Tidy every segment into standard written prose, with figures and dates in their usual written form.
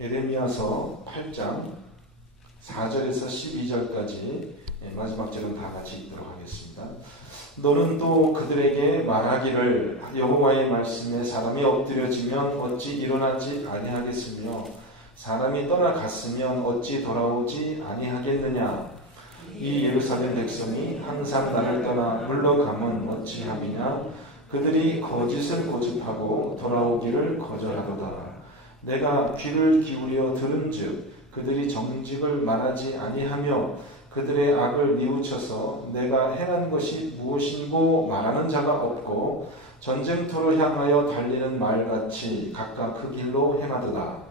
에레미야서 8장 4절에서 12절까지 마지막 절은 다 같이 읽도록 하겠습니다. 너는 또 그들에게 말하기를 여호와의 말씀에 사람이 엎드려지면 어찌 일어나지 아니하겠으며 사람이 떠나갔으면 어찌 돌아오지 아니하겠느냐. 이 예루살렘 백성이 항상 나를 떠나 물러가면 어찌함이냐. 그들이 거짓을 고집하고 돌아오기를 거절하도다. 내가 귀를 기울여 들은즉 그들이 정직을 말하지 아니하며 그들의 악을 뉘우쳐서 내가 행한 것이 무엇인고 말하는 자가 없고 전쟁터로 향하여 달리는 말같이 각각 그 길로 행하도다.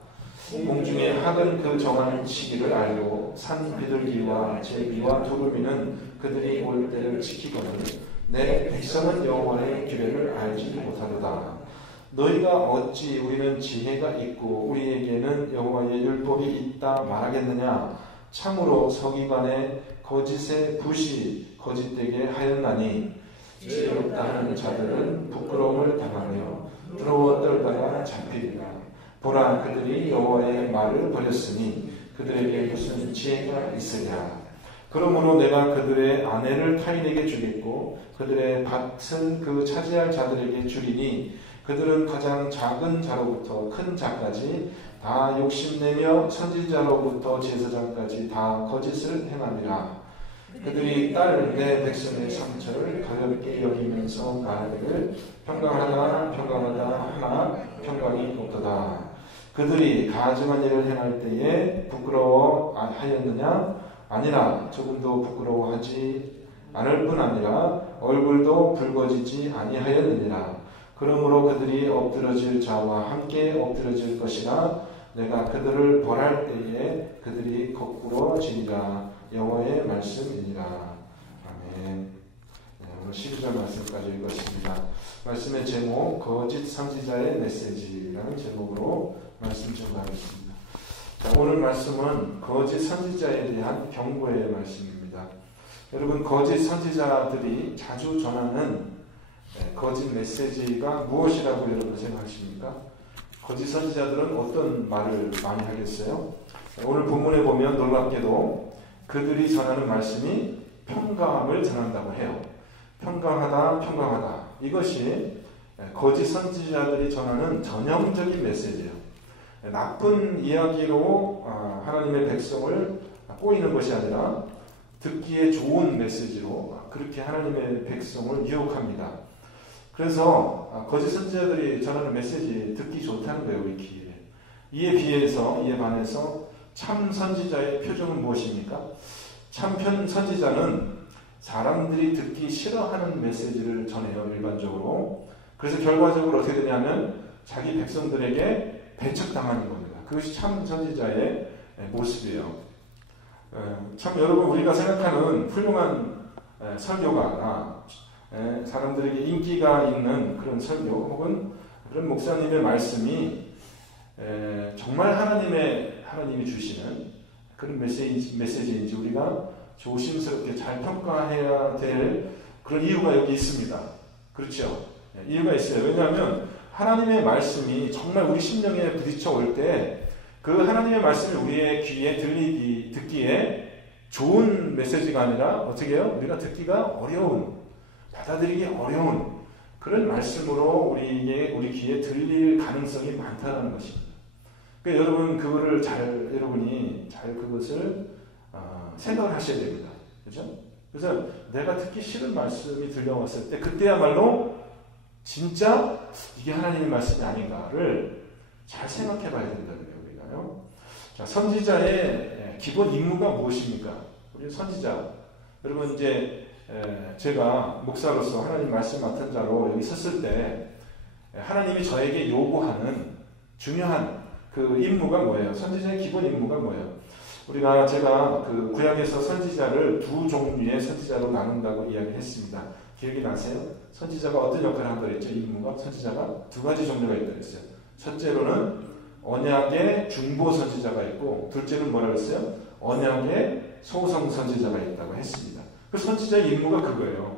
공중에 학은 그 정하는 시기를 알고 산 비둘기와 제비와 두루미는 그들이 올 때를 지키거늘 내 백성은 여호와의 규례를 알지 못하도다. 너희가 어찌 우리는 지혜가 있고 우리에게는 여호와의 율법이 있다 말하겠느냐. 참으로 서기관의 거짓의 붓이 거짓되게 하였나니 지혜롭다 하는 자들은 부끄러움을 당하며 부러워 떨다가 잡히리라. 보라, 그들이 여호와의 말을 버렸으니 그들에게 무슨 지혜가 있으랴. 그러므로 내가 그들의 아내를 타인에게 주겠고 그들의 밭은 그 차지할 자들에게 주리니 그들은 가장 작은 자로부터 큰 자까지 다 욕심내며 선지자로부터 제사장까지 다 거짓을 행함이라. 그들이 딸 내 백성의 상처를 가볍게 여기면서 말하기를 평강하다 평강하다 하나 평강이 없도다. 그들이 가증한 일을 행할 때에 부끄러워하였느냐? 아니라 조금도 부끄러워하지 않을 뿐 아니라 얼굴도 붉어지지 아니하였느니라. 그러므로 그들이 엎드러질 자와 함께 엎드러질 것이라. 내가 그들을 벌할 때에 그들이 거꾸로 지니라. 여호와의 말씀이니라. 아멘. 오늘 12절 말씀까지 읽었습니다. 말씀의 제목 거짓 선지자의 메시지라는 제목으로 말씀 전하겠습니다. 오늘 말씀은 거짓 선지자에 대한 경고의 말씀입니다. 여러분, 거짓 선지자들이 자주 전하는 거짓 메시지가 무엇이라고 여러분 생각하십니까? 거짓 선지자들은 어떤 말을 많이 하겠어요? 오늘 본문에 보면 놀랍게도 그들이 전하는 말씀이 평강을 전한다고 해요. 평강하다, 평강하다. 이것이 거짓 선지자들이 전하는 전형적인 메시지예요. 나쁜 이야기로 하나님의 백성을 꼬이는 것이 아니라 듣기에 좋은 메시지로 그렇게 하나님의 백성을 유혹합니다. 그래서 거짓 선지자들이 전하는 메시지 듣기 좋다는 거예요, 우리 귀에. 이에 반해서 참 선지자의 표정은 무엇입니까? 참 선지자는 사람들이 듣기 싫어하는 메시지를 전해요, 일반적으로. 그래서 결과적으로 어떻게 되냐면 자기 백성들에게 배척당하는 겁니다. 그것이 참 선지자의 모습이에요. 참 여러분, 우리가 생각하는 훌륭한 설교가나 사람들에게 인기가 있는 그런 설교 혹은 그런 목사님의 말씀이 정말 하나님이 주시는 그런 메시지인지 우리가 조심스럽게 잘 평가해야 될 그런 이유가 여기 있습니다. 그렇죠? 이유가 있어요. 왜냐하면 하나님의 말씀이 정말 우리 심령에 부딪혀 올 때 그 하나님의 말씀이 우리의 귀에 듣기에 좋은 메시지가 아니라 어떻게 해요? 우리가 듣기가 어려운, 받아들이기 어려운 그런 말씀으로 우리 귀에 들릴 가능성이 많다는 것입니다. 그러니까 여러분, 여러분이 잘 그것을 생각을 하셔야 됩니다. 그죠? 그래서 내가 듣기 싫은 말씀이 들려왔을 때 그때야말로 진짜 이게 하나님의 말씀이 아닌가를 잘 생각해 봐야 된다는 거예요, 우리가요. 자, 선지자의 기본 임무가 무엇입니까? 우리 선지자. 여러분, 이제 제가 목사로서 하나님 말씀 맡은 자로 여기 섰을 때 하나님이 저에게 요구하는 중요한 그 임무가 뭐예요? 선지자의 기본 임무가 뭐예요? 제가 그 구약에서 선지자를 두 종류의 선지자로 나눈다고 이야기했습니다. 기억이 나세요? 선지자가 어떤 역할을 한다고 했죠? 임무가 선지자가 두 가지 종류가 있다고 했어요. 첫째로는 언약의 중보 선지자가 있고, 둘째는 뭐라고 했어요? 언약의 소성 선지자가 있다고 했습니다. 그 선지자의 임무가 그거예요.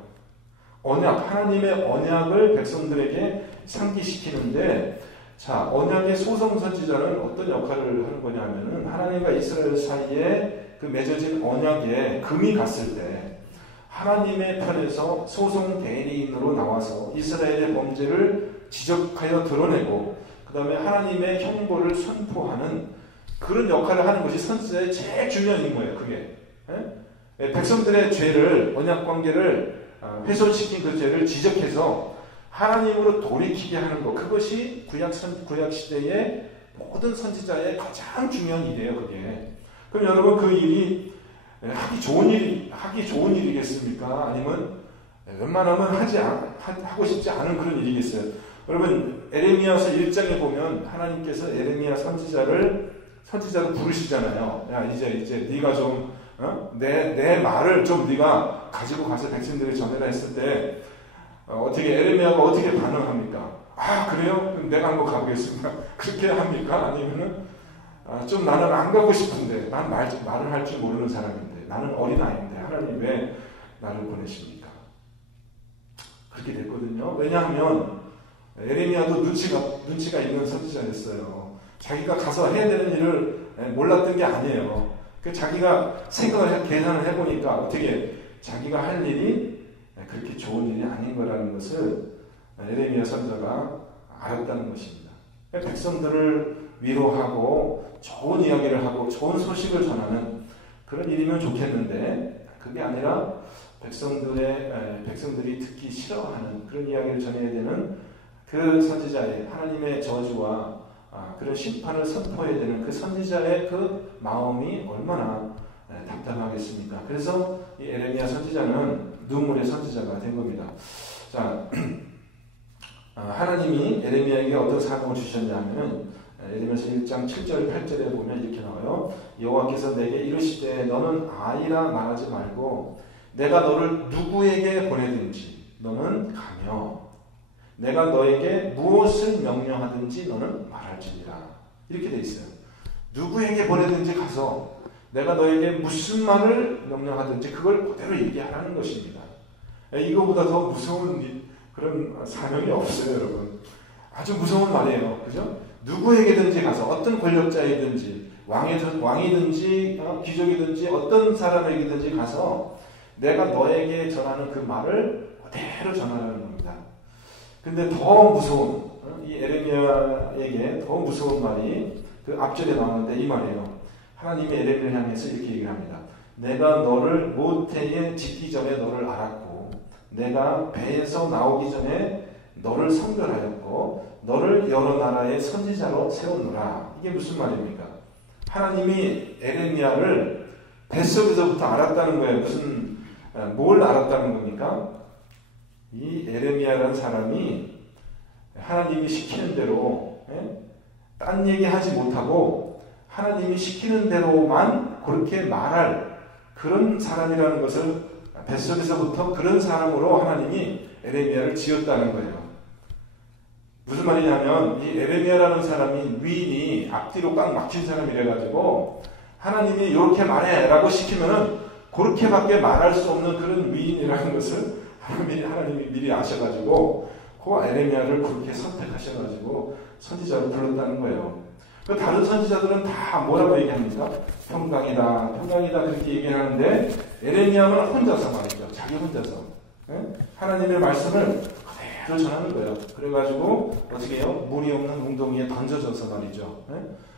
하나님의 언약을 백성들에게 상기시키는데 자, 언약의 소송 선지자는 어떤 역할을 하는 거냐면은 하나님과 이스라엘 사이에 그 맺어진 언약에 금이 갔을 때 하나님의 편에서 소송 대리인으로 나와서 이스라엘의 범죄를 지적하여 드러내고 그 다음에 하나님의 형벌을 선포하는 그런 역할을 하는 것이 선지자의 제일 중요한 임무예요. 그게 백성들의 죄를 언약관계를 훼손시킨 그 죄를 지적해서 하나님으로 돌이키게 하는 것, 그것이 구약 시대의 모든 선지자의 가장 중요한 일이에요. 그게. 그럼 여러분 그 일이 하기 좋은 일이겠습니까? 아니면 웬만하면 하고 싶지 않은 그런 일이겠어요? 여러분 에레미야서 1장에 보면 하나님께서 에레미야 선지자로 부르시잖아요. 야 이제 네가 좀 내 말을 좀 네가 가지고 가서 백성들이 전해라 했을 때 어떻게 에레미야가 어떻게 반응합니까? 아 그래요? 그럼 내가 한번 가보겠습니다. 그렇게 합니까? 아니면은 좀 나는 안 가고 싶은데 난 말을 할 줄 모르는 사람인데 나는 어린아이인데 하나님 왜 나를 보내십니까? 그렇게 됐거든요. 왜냐하면 에레미야도 눈치가 있는 선지자였어요. 자기가 가서 해야 되는 일을 몰랐던 게 아니에요. 자기가 계산을 해보니까 어떻게 자기가 할 일이 그렇게 좋은 일이 아닌 거라는 것을 에레미야 선지자가 알았다는 것입니다. 백성들을 위로하고 좋은 이야기를 하고 좋은 소식을 전하는 그런 일이면 좋겠는데 그게 아니라 백성들이 듣기 싫어하는 그런 이야기를 전해야 되는 그 선지자의 하나님의 저주와 그런 심판을 선포해야 되는 그 선지자의 그 마음이 얼마나 답답하겠습니까? 그래서 이 에레미야 선지자는 눈물의 선지자가 된 겁니다. 자, 하나님이 에레미야에게 어떤 사명을 주셨냐면 에레미야서 1장 7절 8절에 보면 이렇게 나와요. 여호와께서 내게 이르시되 너는 아이라 말하지 말고 내가 너를 누구에게 보내든지 너는 가며 내가 너에게 무엇을 명령하든지 너는 말할지니라. 이렇게 돼 있어요. 누구에게 보내든지 가서 내가 너에게 무슨 말을 명령하든지 그걸 그대로 얘기하라는 것입니다. 이거보다 더 무서운 그런 사명이 없어요, 여러분. 아주 무서운 말이에요. 그죠? 누구에게든지 가서 어떤 권력자이든지 왕이든지 귀족이든지 어떤 사람에게든지 가서 내가 너에게 전하는 그 말을 그대로 전하라는 겁니다. 근데 더 무서운 이 에레미야에게 더 무서운 말이 그 앞절에 나오는데 이 말이에요. 하나님이 에레미야를 향해서 이렇게 얘기를 합니다. 내가 너를 모태에 짓기 전에 너를 알았고 내가 배에서 나오기 전에 너를 선별하였고 너를 여러 나라의 선지자로 세웠노라. 이게 무슨 말입니까? 하나님이 에레미야를 뱃속에서부터 알았다는 거예요. 뭘 알았다는 겁니까? 이 에레미야라는 사람이 하나님이 시키는 대로 딴 얘기 하지 못하고 하나님이 시키는 대로만 그렇게 말할 그런 사람이라는 것을 뱃속에서부터 그런 사람으로 하나님이 에레미야를 지었다는 거예요. 무슨 말이냐면 이 에레미야라는 사람이 위인이 앞뒤로 꽉 막힌 사람이래가지고 하나님이 이렇게 말해라고 시키면은 그렇게밖에 말할 수 없는 그런 위인이라는 것을 하나님이 미리 아셔가지고 그 에레미야를 그렇게 선택하셔가지고 선지자로 불렀다는 거예요. 그 다른 선지자들은 다 뭐라고 얘기합니까? 평강이다 그렇게 얘기하는데 에레미야는 혼자서 말이죠. 자기 혼자서 하나님의 말씀을 그대로 전하는 거예요. 그래가지고 어떻게 해요? 물이 없는 웅덩이에 던져져서 말이죠.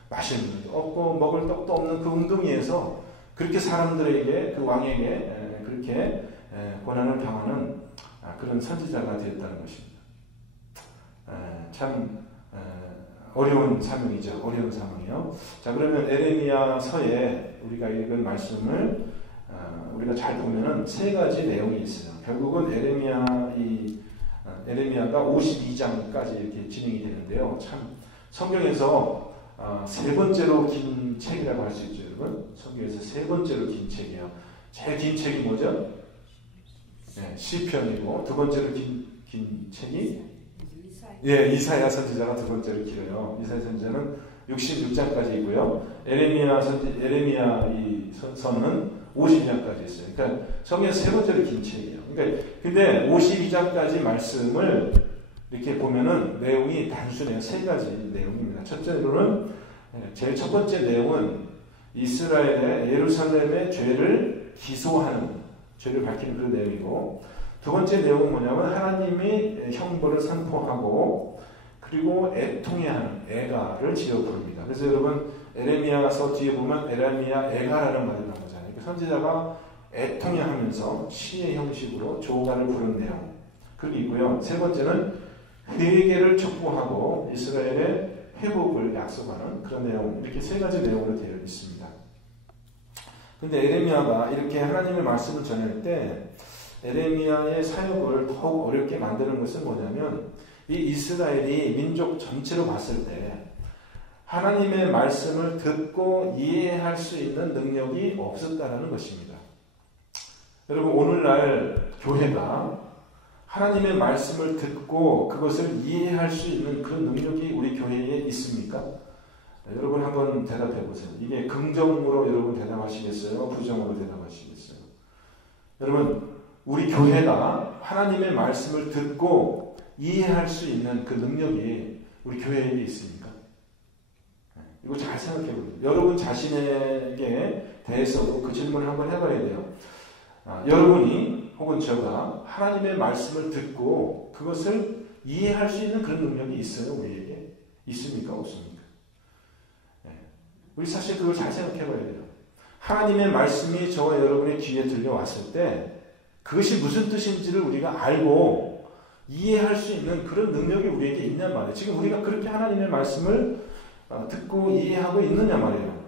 마시는 물도 없고 먹을 떡도 없는 그 웅덩이에서 그렇게 사람들에게 그 왕에게 그렇게 고난을 당하는 그런 선지자가 되었다는 것입니다. 참 어려운 사명이죠. 어려운 사명이요. 자, 그러면 에레미야서에 우리가 읽은 말씀을 우리가 잘 보면은 세 가지 내용이 있어요. 결국은 에레미야가 52장까지 이렇게 진행이 되는데요. 참 성경에서 세 번째로 긴 책이라고 할 수 있죠, 여러분. 성경에서 세 번째로 긴 책이에요. 제일 긴 책이 뭐죠? 시편이고 두 번째로 긴 책이 이사야 선지자가 두 번째로 길어요. 이사야 선지자는 66장까지이고요. 에레미야 이 선은 52장까지 있어요. 그러니까 성경에서 세 번째로 긴 책이에요. 그러니까 근데 52장까지 말씀을 이렇게 보면은 내용이 단순해요. 세 가지 내용입니다. 첫째로는 제일 첫 번째 내용은 이스라엘의 예루살렘의 죄를 기소하는, 죄를 밝히는 그런 내용이고, 두 번째 내용은 뭐냐면 하나님이 형벌을 선포하고 그리고 애통해하는, 애가를 지어 부릅니다. 그래서 여러분 에레미야서 뒤에 보면 에레미야 애가라는 말이 나오잖아요. 선지자가 애통해하면서 시의 형식으로 조가를 부른 내용, 그게 있고요. 세 번째는 회개를 촉구하고 이스라엘의 회복을 약속하는 그런 내용, 이렇게 세 가지 내용으로 되어 있습니다. 근데 에레미야가 이렇게 하나님의 말씀을 전할 때 에레미야의 사역을 더욱 어렵게 만드는 것은 뭐냐면, 이 이스라엘이 민족 전체로 봤을 때 하나님의 말씀을 듣고 이해할 수 있는 능력이 없었다는 것입니다. 여러분, 오늘날 교회가 하나님의 말씀을 듣고 그것을 이해할 수 있는 그 능력이 우리 교회에 있습니까? 여러분 한번 대답해 보세요. 이게 긍정으로 여러분 대답하시겠어요? 부정으로 대답하시겠어요? 여러분, 우리 교회가 하나님의 말씀을 듣고 이해할 수 있는 그 능력이 우리 교회에 있습니까? 이거 잘 생각해 보세요. 여러분 자신에게 대해서도 그 질문을 한번 해봐야 돼요. 여러분이 혹은 제가 하나님의 말씀을 듣고 그것을 이해할 수 있는 그런 능력이 있어요? 우리에게? 있습니까? 없습니까? 우리 사실 그걸 잘 생각해 봐야 돼요. 하나님의 말씀이 저와 여러분의 귀에 들려왔을 때 그것이 무슨 뜻인지를 우리가 알고 이해할 수 있는 그런 능력이 우리에게 있냔 말이에요. 지금 우리가 그렇게 하나님의 말씀을 듣고 이해하고 있느냐 말이에요.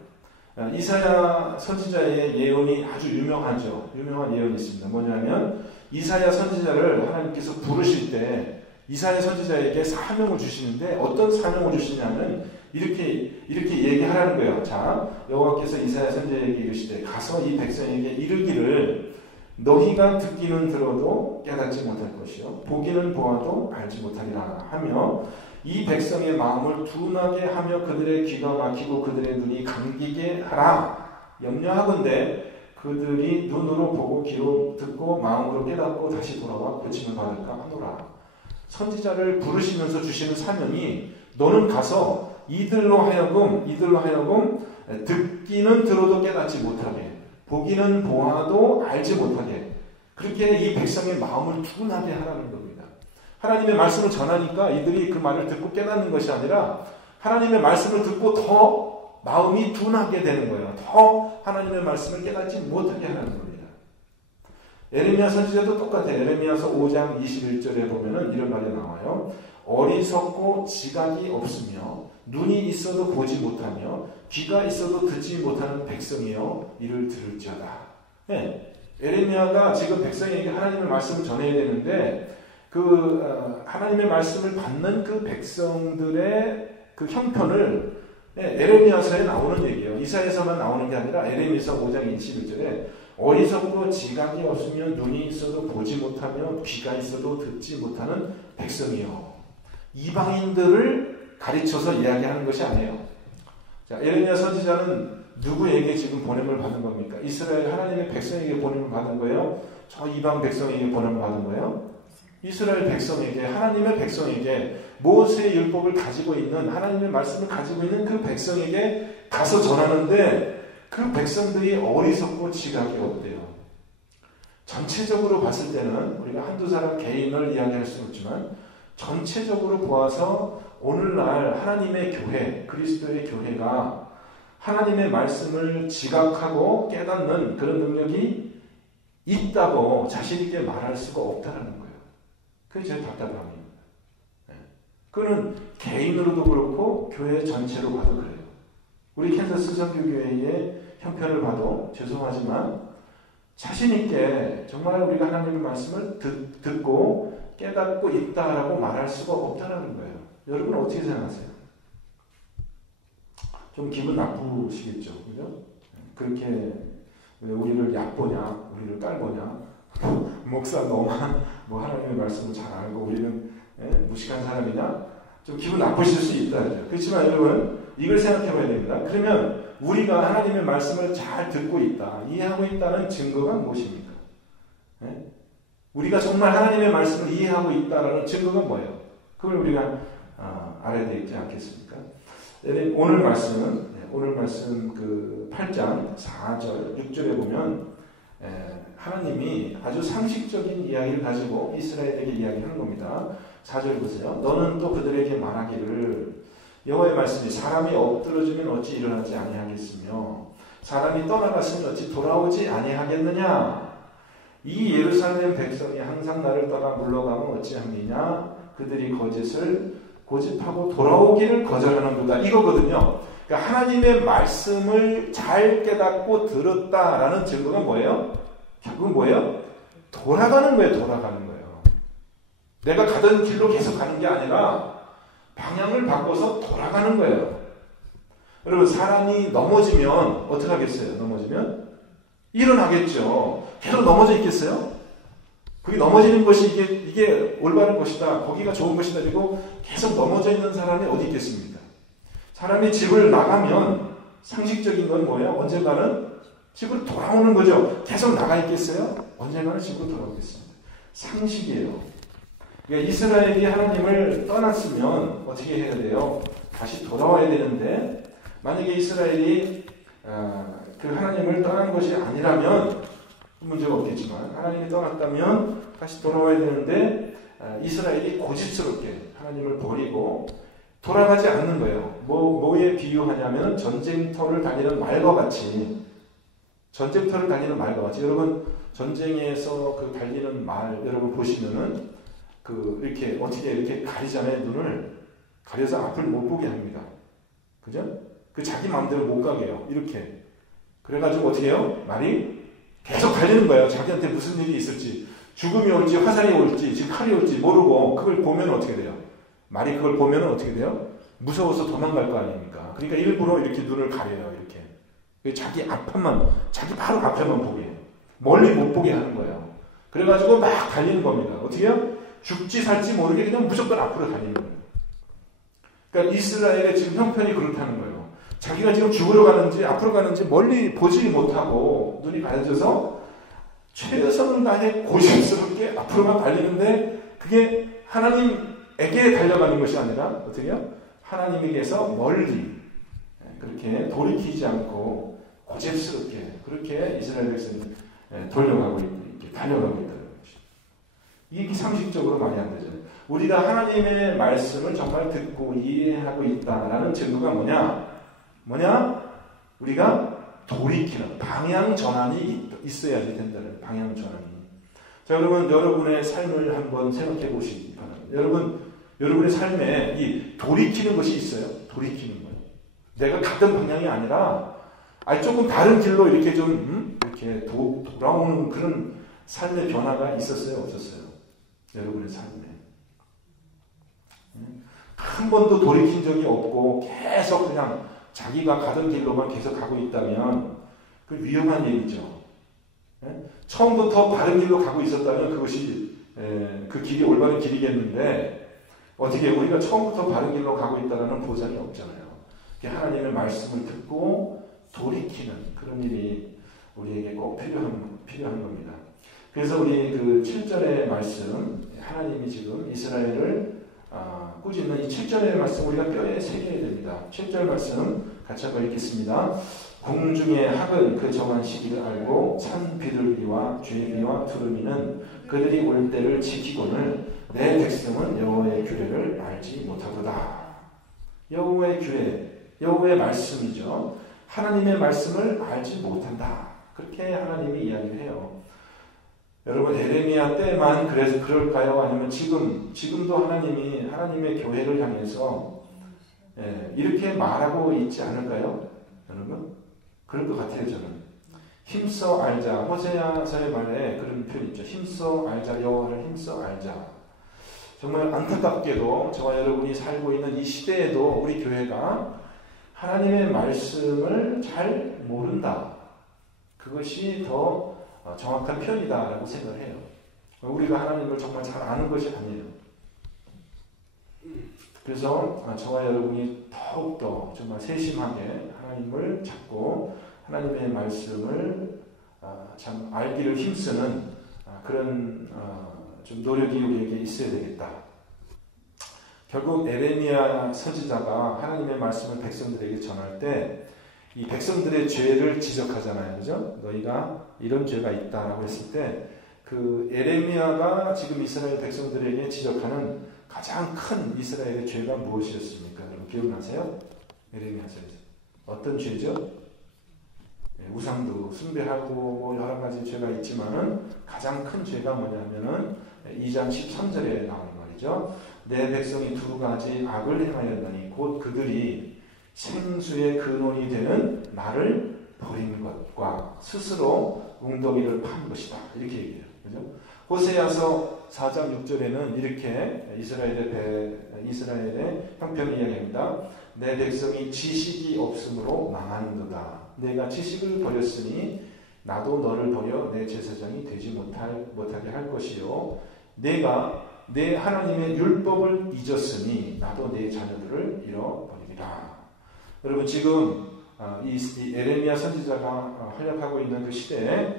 이사야 선지자의 예언이 아주 유명하죠. 유명한 예언이 있습니다. 뭐냐면 이사야 선지자를 하나님께서 부르실 때 이사야 선지자에게 사명을 주시는데, 어떤 사명을 주시냐면 이렇게 얘기하라는 거예요. 자, 여호와께서 이사야 선지자에게 이르시되 가서 이 백성에게 이르기를 너희가 듣기는 들어도 깨닫지 못할 것이요 보기는 보아도 알지 못하리라 하며 이 백성의 마음을 둔하게 하며 그들의 귀가 막히고 그들의 눈이 감기게 하라. 염려하건대 그들이 눈으로 보고 귀로 듣고 마음으로 깨닫고 다시 돌아와 고침을 받을까 하노라. 선지자를 부르시면서 주시는 사명이, 너는 가서 이들로 하여금 듣기는 들어도 깨닫지 못하게, 보기는 보아도 알지 못하게, 그렇게 이 백성의 마음을 둔하게 하라는 겁니다. 하나님의 말씀을 전하니까 이들이 그 말을 듣고 깨닫는 것이 아니라 하나님의 말씀을 듣고 더 마음이 둔하게 되는 거예요. 더 하나님의 말씀을 깨닫지 못하게 하는 겁니다. 에레미야 선지자도 똑같아요. 에레미야서 5장 21절에 보면은 이런 말이 나와요. 어리석고 지각이 없으며 눈이 있어도 보지 못하며 귀가 있어도 듣지 못하는 백성이여 이를 들을지어다. 네. 에레미야가 지금 백성에게 하나님의 말씀을 전해야 되는데 하나님의 말씀을 받는 그 백성들의 그 형편을 에레미야서에 나오는 얘기예요. 이사야서만 나오는 게 아니라 에레미야서 5장 21절에 어리석고 지각이 없으면 눈이 있어도 보지 못하며 귀가 있어도 듣지 못하는 백성이요. 이방인들을 가르쳐서 이야기하는 것이 아니에요. 자, 에레미야 선지자는 누구에게 지금 보냄을 받은 겁니까? 이스라엘 하나님의 백성에게 보냄을 받은 거예요? 저 이방 백성에게 보냄을 받은 거예요? 이스라엘 백성에게, 하나님의 백성에게, 모세의 율법을 가지고 있는, 하나님의 말씀을 가지고 있는 그 백성에게 가서 전하는데 그 백성들이 어리석고 지각이 없대요. 전체적으로 봤을 때는 우리가 한두 사람 개인을 이야기할 수는 없지만 전체적으로 보아서 오늘날 하나님의 교회, 그리스도의 교회가 하나님의 말씀을 지각하고 깨닫는 그런 능력이 있다고 자신있게 말할 수가 없다는 거예요. 그게 제일 답답함입니다. 그거는 개인으로도 그렇고 교회 전체로 봐도 그래요. 우리 캔자스 선교교회의 형편을 봐도 죄송하지만 자신있게 정말 우리가 하나님의 말씀을 듣고 깨닫고 있다라고 말할 수가 없다는 거예요. 여러분 어떻게 생각하세요? 좀 기분 나쁘시겠죠? 그죠? 그렇게 우리를 얕보냐, 우리를 깔보냐, 목사 너만 하나님의 말씀을 잘 알고 우리는 무식한 사람이냐? 좀 기분 나쁘실 수 있다. 그렇지만 여러분 이걸 생각해 봐야 됩니다. 그러면 우리가 하나님의 말씀을 잘 듣고 있다, 이해하고 있다는 증거가 무엇입니까? 우리가 정말 하나님의 말씀을 이해하고 있다는 증거가 뭐예요? 그걸 우리가 알아야 되지 않겠습니까? 오늘 말씀 그 8장 4절, 6절에 보면 하나님이 아주 상식적인 이야기를 가지고 이스라엘에게 이야기하는 겁니다. 4절 보세요. 너는 또 그들에게 말하기를 여호와의 말씀이 사람이 엎드러지면 어찌 일어나지 아니하겠으며 사람이 떠나갔으면 어찌 돌아오지 아니하겠느냐. 이 예루살렘 백성이 항상 나를 떠나 물러가면 어찌함이냐. 그들이 거짓을 고집하고 돌아오기를 거절하는도다. 이거거든요. 그러니까 하나님의 말씀을 잘 깨닫고 들었다라는 증거가 뭐예요? 결국은 뭐예요? 돌아가는 거예요. 돌아가는 거예요. 내가 가던 길로 계속 가는 게 아니라 방향을 바꿔서 돌아가는 거예요. 여러분, 사람이 넘어지면 어떻게 하겠어요? 넘어지면 일어나겠죠. 계속 넘어져 있겠어요? 그게 넘어지는 것이 이게 올바른 것이다, 거기가 좋은 것이다, 그리고 계속 넘어져 있는 사람이 어디 있겠습니까? 사람이 집을 나가면 상식적인 건 뭐예요? 언젠가는 집으로 돌아오는 거죠. 계속 나가 있겠어요? 언젠가는 집으로 돌아오겠습니다. 상식이에요. 그러니까 이스라엘이 하나님을 떠났으면 어떻게 해야 돼요? 다시 돌아와야 되는데, 만약에 이스라엘이 그 하나님을 떠난 것이 아니라면 문제가 없겠지만, 하나님이 떠났다면 다시 돌아와야 되는데 이스라엘이 고집스럽게 하나님을 버리고 돌아가지 않는 거예요. 뭐에 비유하냐면 전쟁터를 다니는 말과 같이, 전쟁터를 다니는 말과 같이. 여러분, 전쟁에서 그 달리는 말 여러분 보시면은 이렇게 어떻게 이렇게 가리잖아요. 눈을 가려서 앞을 못 보게 합니다. 그죠? 자기 마음대로 못 가게 해요. 이렇게. 그래가지고 어떻게 해요? 말이 계속 달리는 거예요. 자기한테 무슨 일이 있을지, 죽음이 올지 화살이 올지 지금 칼이 올지 모르고, 그걸 보면 어떻게 돼요? 말이 그걸 보면 어떻게 돼요? 무서워서 도망갈 거 아닙니까? 그러니까 일부러 이렇게 눈을 가려요. 이렇게. 자기 앞에만, 자기 바로 앞에만 보게 해요. 멀리 못 보게 하는 거예요. 그래가지고 막 달리는 겁니다. 어떻게 해요? 죽지 살지 모르게 그냥 무조건 앞으로 달리는 거예요. 그러니까 이스라엘의 지금 형편이 그렇다는 거예요. 자기가 지금 죽으러 가는지 앞으로 가는지 멀리 보지 못하고 눈이 가려져서 최선을 다해 고집스럽게 앞으로만 달리는데, 그게 하나님에게 달려가는 것이 아니라 어떻게 해요? 하나님에게서 멀리 그렇게 돌이키지 않고 고집스럽게 그렇게 이스라엘 백성이 달려가고 있다는 것이죠. 이게 상식적으로 말이 안 되죠. 우리가 하나님의 말씀을 정말 듣고 이해하고 있다라는 증거가 뭐냐? 우리가 돌이키는 방향 전환이 있어야지 된다는, 방향 전환이. 자, 여러분, 여러분의 삶을 한번 생각해 보시기 바랍니다. 여러분의 삶에 이 돌이키는 것이 있어요. 돌이키는 거예요. 내가 갔던 방향이 아니라 조금 다른 길로 이렇게 좀 이렇게 돌아오는 그런 삶의 변화가 있었어요, 없었어요? 여러분의 삶에 한 번도 돌이킨 적이 없고 계속 그냥 자기가 가던 길로만 계속 가고 있다면 그 위험한 얘기죠. 처음부터 바른 길로 가고 있었다면 그것이 그 길이 올바른 길이겠는데, 어떻게 우리가 처음부터 바른 길로 가고 있다는 보장이 없잖아요. 하나님의 말씀을 듣고 돌이키는 그런 일이 우리에게 꼭 필요한 겁니다. 그래서 우리 그 7절의 말씀, 하나님이 지금 이스라엘을 꾸짖는 이 7절의 말씀 우리가 뼈에 새겨야 됩니다. 7절 말씀 같이 한번 읽겠습니다. 궁중의 학은 그 정한 시기를 알고 찬 비둘기와 죄비와 두루미는 그들이 올 때를 지키고는 내 백성은 여호와의 규례를 알지 못하도다. 여호와의 규례, 여호와의 말씀이죠. 하나님의 말씀을 알지 못한다. 그렇게 하나님이 이야기를 해요. 여러분, 에레미야 때만 그래서 그럴까요? 아니면 지금도 하나님이 하나님의 교회를 향해서 이렇게 말하고 있지 않을까요? 여러분, 그럴 것 같아요. 저는 힘써 알자. 호세아서의 말에 그런 표현 있죠. 힘써 알자. 여호와를 힘써 알자. 정말 안타깝게도 저와 여러분이 살고 있는 이 시대에도 우리 교회가 하나님의 말씀을 잘 모른다. 그것이 더 정확한 표현이다라고 생각을 해요. 우리가 하나님을 정말 잘 아는 것이 아니에요. 그래서 저와 여러분이 더욱더 정말 세심하게 하나님을 찾고 하나님의 말씀을 참 알기를 힘쓰는 그런 좀 노력이 우리에게 있어야 되겠다. 결국 에레미야 선지자가 하나님의 말씀을 백성들에게 전할 때 이 백성들의 죄를 지적하잖아요. 그죠? 너희가 이런 죄가 있다라고 했을 때 그 에레미야가 지금 이스라엘 백성들에게 지적하는 가장 큰 이스라엘의 죄가 무엇이었습니까? 여러분 기억나세요? 에레미야서에서 어떤 죄죠? 우상도 숭배하고 뭐 여러 가지 죄가 있지만은 가장 큰 죄가 뭐냐면은 2장 13절에 나오는 말이죠. 내 백성이 두 가지 악을 행하였더니 곧 그들이 생수의 근원이 되는 나를 버린 것과 스스로 웅덩이를 판 것이다. 이렇게 얘기해요. 그죠? 호세아서 4장 6절에는 이렇게 이스라엘의 형편을 이야기합니다. 내 백성이 지식이 없으므로 망하는도다. 내가 지식을 버렸으니 나도 너를 버려 내 제사장이 되지 못하게 할 것이요. 내가 내 하나님의 율법을 잊었으니 나도 내 자녀들을 잃어버리리라. 여러분 지금 이 에레미야 선지자가 활약하고 있는 그 시대에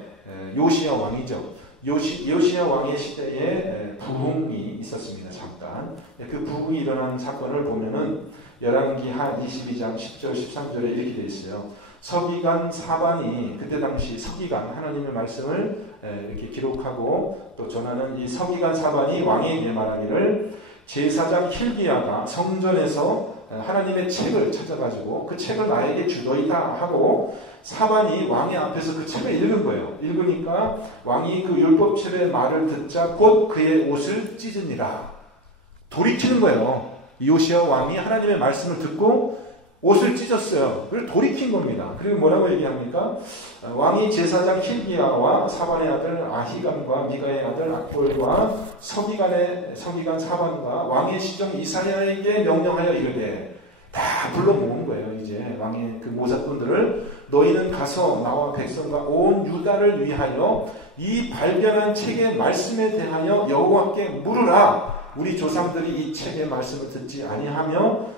요시야 왕이죠. 요시야 왕의 시대에 부흥이 있었습니다. 잠깐. 그 부흥이 일어난 사건을 보면은 열왕기하 22장 10절 13절에 이렇게 되어 있어요. 서기관 사반이 그때 당시 서기관 하나님의 말씀을 이렇게 기록하고 또 전하는 이 서기관 사반이 왕에게 말하기를 제사장 힐기야가 성전에서 하나님의 책을 찾아가지고 그 책을 나에게 주더이다 하고 사반이 왕의 앞에서 그 책을 읽은 거예요. 읽으니까 왕이 그 율법책의 말을 듣자 곧 그의 옷을 찢으니라. 돌이키는 거예요. 요시야 왕이 하나님의 말씀을 듣고 옷을 찢었어요. 그걸 돌이킨 겁니다. 그리고 뭐라고 얘기합니까? 왕이 제사장 힐기야와 사반의 아들 아히감과 미가의 아들 악볼과 서기관 사반과 왕의 시종 이사야에게 명령하여 이르되 다 불러 모은 거예요. 이제 왕의 그 모사꾼들을 너희는 가서 나와 백성과 온 유다를 위하여 이 발견한 책의 말씀에 대하여 여호와께 물으라. 우리 조상들이 이 책의 말씀을 듣지 아니하며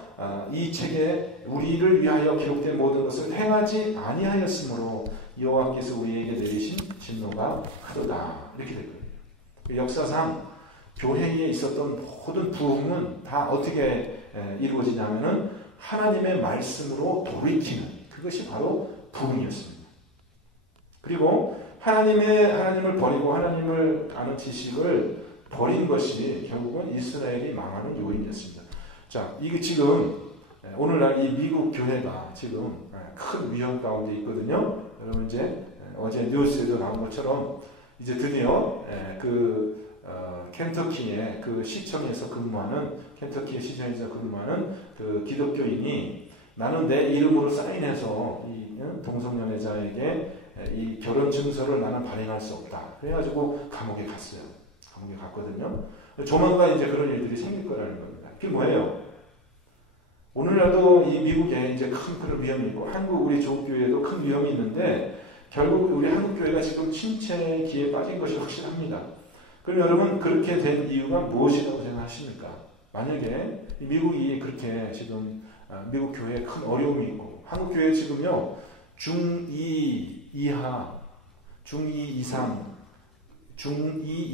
이 책에 우리를 위하여 기록된 모든 것을 행하지 아니하였으므로 여호와께서 우리에게 내리신 진노가 크도다. 이렇게 될 거예요. 역사상 교회에 있었던 모든 부흥은 다 어떻게 이루어지냐면은 하나님의 말씀으로 돌이키는 그것이 바로 부흥이었습니다. 그리고 하나님을 버리고 하나님을 아는 지식을 버린 것이 결국은 이스라엘이 망하는 요인이었습니다. 자, 이게 지금 오늘날 이 미국 교회가 지금 큰 위험 가운데 있거든요. 여러분 이제 어제 뉴스에도 나온 것처럼 이제 드디어 켄터키의 그 시청에서 근무하는 그 기독교인이 나는 내 이름으로 사인해서 이 동성연애자에게 이 결혼 증서를 나는 발행할 수 없다. 그래가지고 감옥에 갔어요. 감옥에 갔거든요. 조만간 이제 그런 일들이 생길 거라는 겁니다. 그게 뭐예요? 오늘날도 이 미국에 이제 큰 그런 위험이 있고 한국 우리 조국교회에도 큰 위험이 있는데 결국 우리 한국교회가 지금 침체기에 빠진 것이 확실합니다. 그럼 여러분 그렇게 된 이유가 무엇이라고 생각하십니까? 만약에 미국이 그렇게 지금 미국 교회에 큰 어려움이 있고 한국 교회 지금요 중2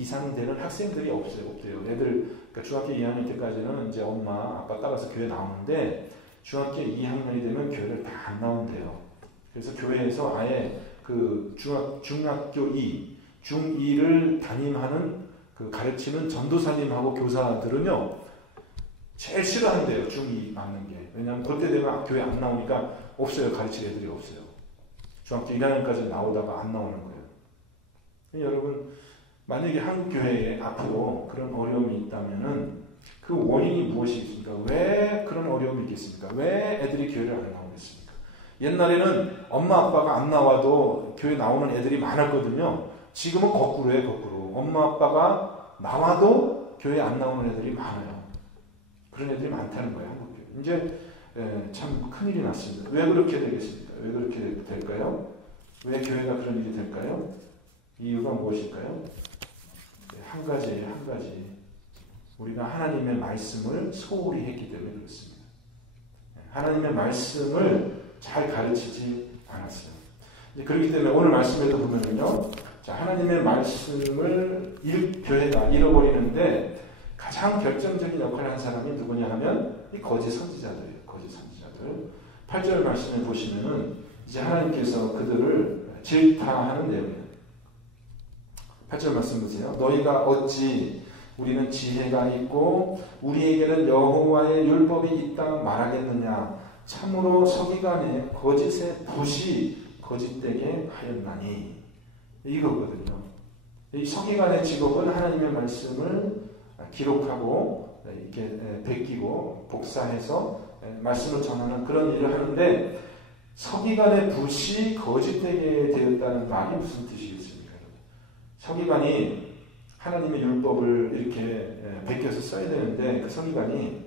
이상 되는 학생들이 없대요. 애들 그러니까 중학교 2학년 때까지는 이제 엄마 아빠 따라서 교회 나오는데 중학교 2학년이 되면 교회를 다 안 나온대요. 그래서 교회에서 아예 그 중학교 2, 중2를 담임하는 그 가르치는 전도사님하고 교사들은요 제일 싫어한대요. 중2 맞는 게. 왜냐하면 그때 되면 교회 안 나오니까 없어요. 가르칠 애들이 없어요. 중학교 1학년까지 나오다가 안 나오는 거예요. 여러분 만약에 한국교회에 앞으로 그런 어려움이 있다면은 그 원인이 무엇이 있습니까? 왜 그런 어려움이 있겠습니까? 왜 애들이 교회를 안 나오겠습니까? 옛날에는 엄마 아빠가 안 나와도 교회 나오는 애들이 많았거든요. 지금은 거꾸로예요. 거꾸로. 엄마 아빠가 나와도 교회 안 나오는 애들이 많아요. 그런 애들이 많다는 거예요. 한국교회. 이제 참 큰일이 났습니다. 왜 그렇게 되겠습니까? 왜 그렇게 될까요? 왜 교회가 그런 일이 될까요? 이유가 무엇일까요? 한 가지예요. 한 가지. 우리가 하나님의 말씀을 소홀히 했기 때문에 그렇습니다. 하나님의 말씀을 잘 가르치지 않았어요. 그렇기 때문에 오늘 말씀에도 보면요. 자, 하나님의 말씀을 교회가 잃어버리는데 가장 결정적인 역할을 한 사람이 누구냐 하면 이 거짓 선지자들이에요. 거짓 선지자들. 8절 말씀에 보시면은 이제 하나님께서 그들을 질타하는 내용이에요. 8절 말씀 보세요. 너희가 어찌 우리는 지혜가 있고 우리에게는 여호와의 율법이 있다 말하겠느냐. 참으로 서기관의 거짓의 붓이 거짓되게 하였나니. 이거거든요. 이 서기관의 직업은 하나님의 말씀을 기록하고 이렇게 베끼고 복사해서 말씀을 전하는 그런 일을 하는데, 서기관의 붓이 거짓되게 되었다는 말이 무슨 뜻이겠습니까? 서기관이 하나님의 율법을 이렇게 베껴서 써야 되는데, 그 서기관이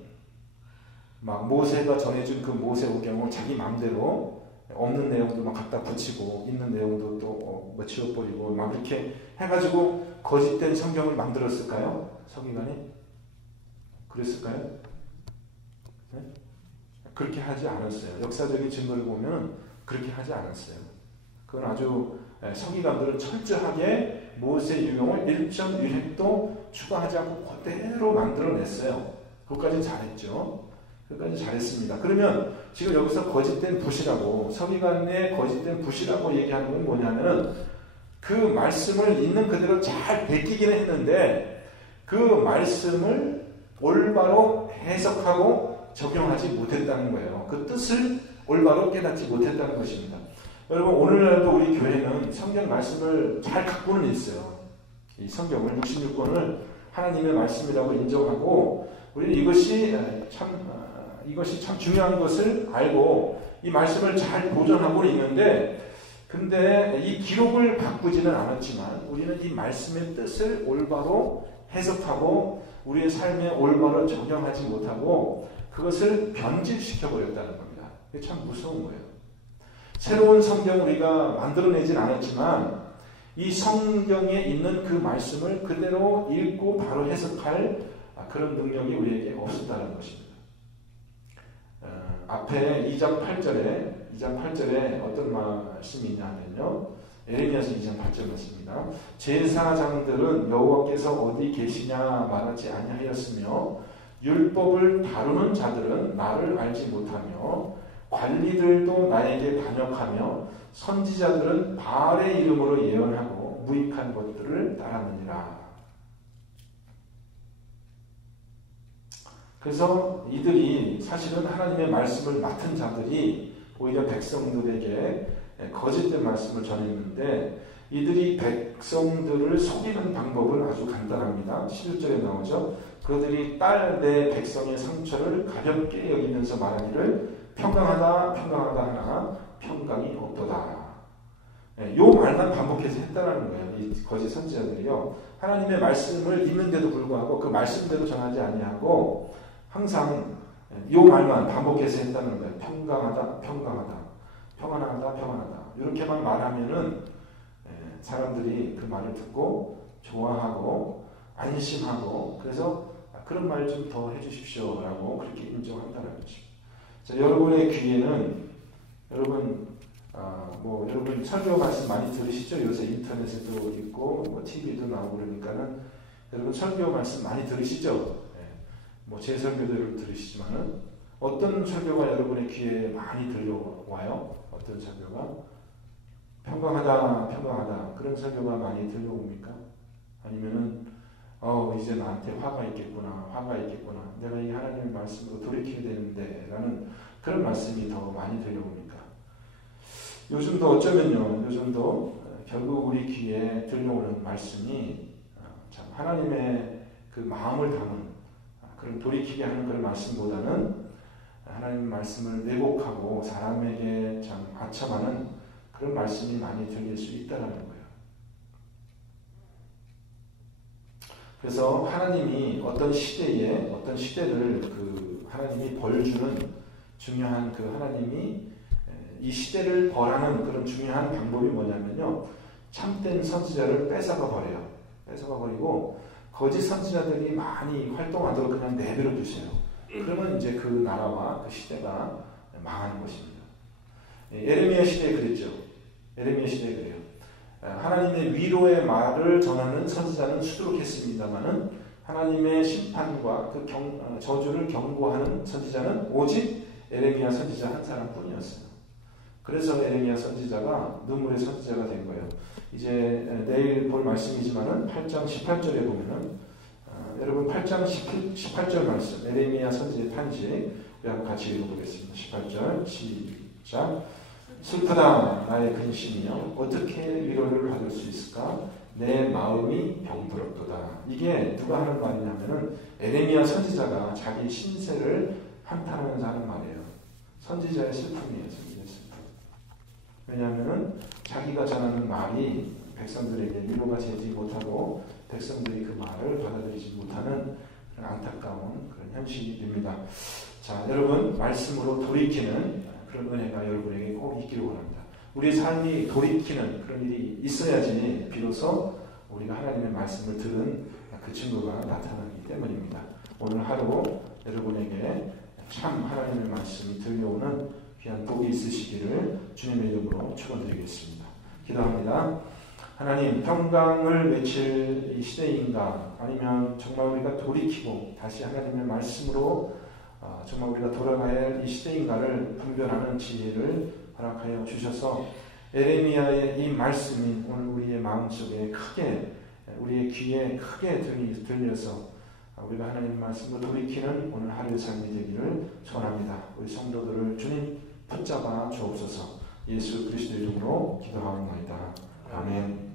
막 모세가 전해준 그 모세오경을 자기 마음대로 없는 내용도 막 갖다 붙이고 있는 내용도 또 뭐 지워버리고 막 이렇게 해가지고 거짓된 성경을 만들었을까요? 서기관이? 그랬을까요? 네? 그렇게 하지 않았어요. 역사적인 증거를 보면 그렇게 하지 않았어요. 그건 아주 서기관들은 철저하게 모세 유형을 1.1획도 추가하지 않고 그대로 만들어냈어요. 그것까지 잘했죠. 그것까지 잘했습니다. 그러면 지금 여기서 거짓된 붓이라고, 서기관의 거짓된 붓이라고 얘기하는 건 뭐냐면, 그 말씀을 있는 그대로 잘 베끼기는 했는데 그 말씀을 올바로 해석하고 적용하지 못했다는 거예요. 그 뜻을 올바로 깨닫지 못했다는 것입니다. 여러분, 오늘날도 우리 교회는 성경 말씀을 잘 갖고는 있어요. 이 성경을 66권을 하나님의 말씀이라고 인정하고, 우리는 이것이 참 중요한 것을 알고 이 말씀을 잘 보존하고 있는데, 근데 이 기록을 바꾸지는 않았지만 우리는 이 말씀의 뜻을 올바로 해석하고 우리의 삶에 올바로 적용하지 못하고 그것을 변질시켜 버렸다는 겁니다. 이게 참 무서운 거예요. 새로운 성경을 우리가 만들어내진 않았지만 이 성경에 있는 그 말씀을 그대로 읽고 바로 해석할 그런 능력이 우리에게 없었다는 것입니다. 앞에 2장 8절에 어떤 말씀이 있냐면요, 에레미야서 2장 8절 말씀입니다. 제사장들은 여호와께서 어디 계시냐 말하지 아니하였으며 율법을 다루는 자들은 나를 알지 못하며 관리들도 나에게 반역하며 선지자들은 바알의 이름으로 예언하고 무익한 것들을 따랐느니라. 그래서 이들이 사실은 하나님의 말씀을 맡은 자들이 오히려 백성들에게 거짓된 말씀을 전했는데, 이들이 백성들을 속이는 방법은 아주 간단합니다. 11절에 나오죠. 그들이 딸 내 백성의 상처를 가볍게 여기면서 말하기를 평강하다 평강하다 하나 평강이 없도다. 요 말만 반복해서 했다라는 거예요. 이 거짓 선지자들이요, 하나님의 말씀을 읽는데도 불구하고 그 말씀대로 전하지 아니하고 항상 요 말만 반복해서 했다는 거예요. 평강하다 평강하다, 평안하다 평안하다, 이렇게만 말하면은 사람들이 그 말을 듣고 좋아하고 안심하고, 그래서 그런 말 좀 더 해주십시오 라고 그렇게 인정한다는 거죠. 자, 여러분의 귀에는 여러분 설교 말씀 많이 들으시죠? 요새 인터넷에도 있고 뭐 TV도 나오고 그러니까는 여러분 설교 말씀 많이 들으시죠? 제 설교들을 들으시지만은 어떤 설교가 여러분의 귀에 많이 들려와요? 어떤 설교가? 평강하다 평강하다, 그런 설교가 많이 들려옵니까? 아니면은 이제 나한테 화가 있겠구나, 내가 이 하나님의 말씀으로 돌이켜야 되는데 라는 그런 말씀이 더 많이 들려옵니까? 요즘도 어쩌면요, 결국 우리 귀에 들려오는 말씀이 참 하나님의 그 마음을 담은 그런 돌이키게 하는 그런 말씀보다는 하나님의 말씀을 왜곡하고 사람에게 참 아첨하는 그런 말씀이 많이 들릴 수 있다는 거예요. 그래서 하나님이 어떤 시대를 그 하나님이 벌주는 중요한 그 하나님이 이 시대를 벌하는 그런 중요한 방법이 뭐냐면요, 참된 선지자를 뺏어가 버리고 거짓 선지자들이 많이 활동하도록 그냥 내버려 두세요. 그러면 이제 그 나라와 그 시대가 망하는 것입니다. 에레미야 시대에 그랬죠. 에레미야 시대에 그래요. 하나님의 위로의 말을 전하는 선지자는 수두룩했습니다마는 하나님의 심판과 그 저주를 경고하는 선지자는 오직 에레미야 선지자 한 사람뿐이었어요. 그래서 에레미야 선지자가 눈물의 선지자가 된 거예요. 이제 내일 볼 말씀이지만은 8장 18절에 보면은 여러분 8장 18절 말씀 에레미야 선지의 편지 우리 같이 읽어보겠습니다. 18절 시작. 슬프다 나의 근심이여 어떻게 위로를 받을 수 있을까? 내 마음이 병들었도다. 이게 누가 하는 말이냐면은 에레미야 선지자가 자기 신세를 한탄하면서 하는 말이에요. 선지자의 슬픔이에요. 선지자의 슬픔. 왜냐하면은 자기가 전하는 말이 백성들에게 위로가 되지 못하고 백성들이 그 말을 받아들이지 못하는 그런 안타까운 그런 현실입니다. 자, 여러분 말씀으로 돌이키는 그런 은혜가 여러분에게 꼭 있기를 원합니다. 우리 삶이 돌이키는 그런 일이 있어야지 비로소 우리가 하나님의 말씀을 들은 그 증거가 나타나기 때문입니다. 오늘 하루 여러분에게 참 하나님의 말씀이 들려오는 귀한 복이 있으시기를 주님의 이름으로 축원드리겠습니다. 기도합니다. 하나님, 평강을 외칠 이 시대인가 아니면 정말 우리가 돌이키고 다시 하나님의 말씀으로 정말 우리가 돌아가야 할 이 시대인가를 분별하는 지혜를 허락하여 주셔서 에레미야의 이 말씀이 오늘 우리의 마음속에 크게 우리의 귀에 크게 들려서 우리가 하나님의 말씀으로 돌이키는 오늘 하루의 삶이 되기를 소원합니다. 우리 성도들을 주님 붙잡아 주옵소서. 예수 그리스도 이름으로 기도하옵나이다. 아멘.